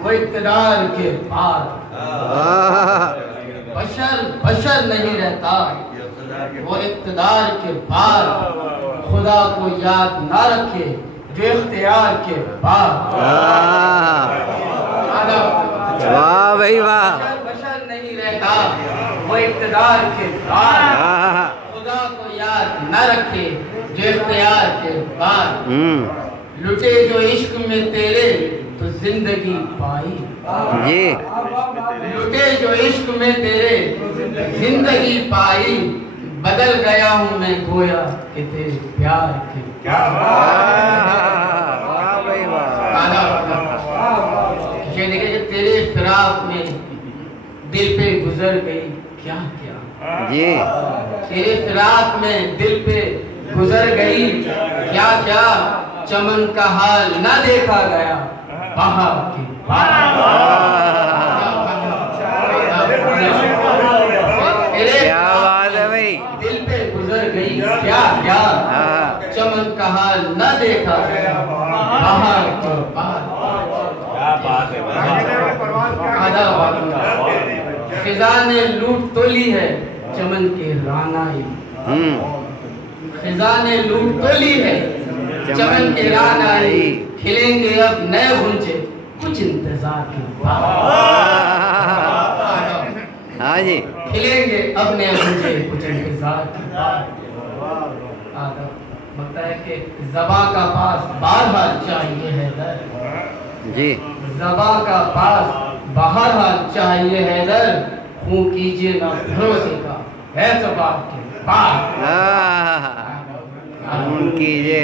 वो इक़्तिदार के पार। बशर बशर नहीं रहता, वो इक़्तिदार के पार। खुदा को याद ना रखे जो इख्तियार के पार। वाह भाई वाह। बशर नहीं रहता, वो इक़्तिदार के पार। खुदा को याद न रखे जो इख्तियार के पार। लुटे जो इश्क में तेरे तो जिंदगी पाई जी। लुटे जो इश्क में तेरे जिंदगी पाई। बदल गया हूँ मैं गोया कि तेरे प्यार के। ये देखिए कि तेरे फिराक में दिल पे गुजर गई क्या क्या जी। तेरे फिराक में दिल पे गुजर गई क्या क्या। चमन का हाल न देखा गया बहार के क्या बात है भाई। दिल पे गुजर गई क्या क्या। चमन का हाल न देखा गया बहार के खिजा ने लूट तो ली है चमन के रानाई। खिजा ने लूट तो ली है चमन के रानाई। खिलेंगे अब नए गुंजे कुछ इंतजार के बाद। हाँ जी। खिलेंगे अब नए गुंजे कुछ इंतजार के बाद। लगता है कि ज़बां का पास बार चाहिए हैदर जी। ज़बां का पास बहरहाल चाहिए हैदर। खूं कीजिए ना भरोसे का है ज़बां के पार। कीजिए।